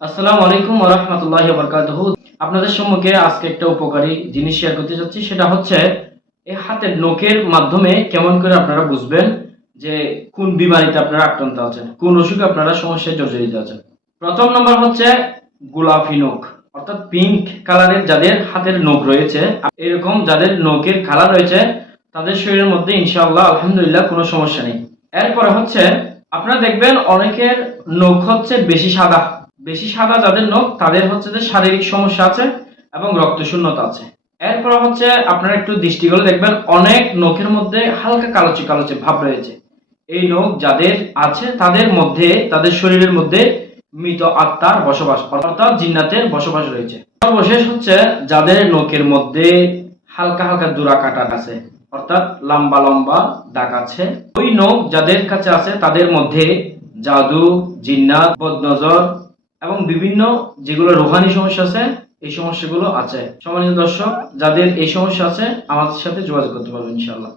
আসসালামু আলাইকুম ওয়া রাহমাতুল্লাহি ওয়া বারাকাতুহু। আপনাদের সম্মুখে আজকে একটা উপকারী জিনিস শেয়ার করতে যাচ্ছি। সেটা হচ্ছে এই হাতের নখের মাধ্যমে কেমন করে আপনারা বুঝবেন যে কোন বিমারিতে আপনারা আক্রান্ত আছেন, কোন অসুখে আপনারা সমস্যায় জর্জরিত আছেন। প্রথম নম্বর হচ্ছে গোলাপি নখ, অর্থাৎ পিঙ্ক কালারের যাদের হাতের নখ রয়েছে, এরকম যাদের নখের কালার রয়েছে তাদের শরীরের মধ্যে ইনশাআল্লাহ আলহামদুলিল্লাহ কোনো সমস্যা নেই। এরপরে হচ্ছে আপনারা দেখবেন অনেকের নখ হচ্ছে বেশি সাদা যাদের নখ তাদের হচ্ছে যে শারীরিক সমস্যা আছে এবং রক্তশূন্যতা আছে। এরপর হচ্ছে আপনারা একটু দৃষ্টি করে দেখবেন অনেক নখের মধ্যে হালকা কালচে কালচে ভাব রয়েছে। এই নখ যাদের আছে তাদের মধ্যে, তাদের শরীরের মধ্যে মৃত আত্মার বসবাস অর্থাৎ জিন্নাতের বসবাস রয়েছে। সর্বশেষ হচ্ছে যাদের নখের মধ্যে হালকা হালকা দুরা কাটা আছে, অর্থাৎ লম্বা লম্বা দাগ আছে, ওই নখ যাদের কাছে আছে তাদের মধ্যে জাদু, জিন্নাত, বদনজর এবং বিভিন্ন যেগুলো রোহানি সমস্যা আছে এই সমস্যাগুলো আছে। সম্মানিত দর্শক, যাদের এই সমস্যা আছে আমাদের সাথে যোগাযোগ করতে পারবেন ইনশাআল্লাহ।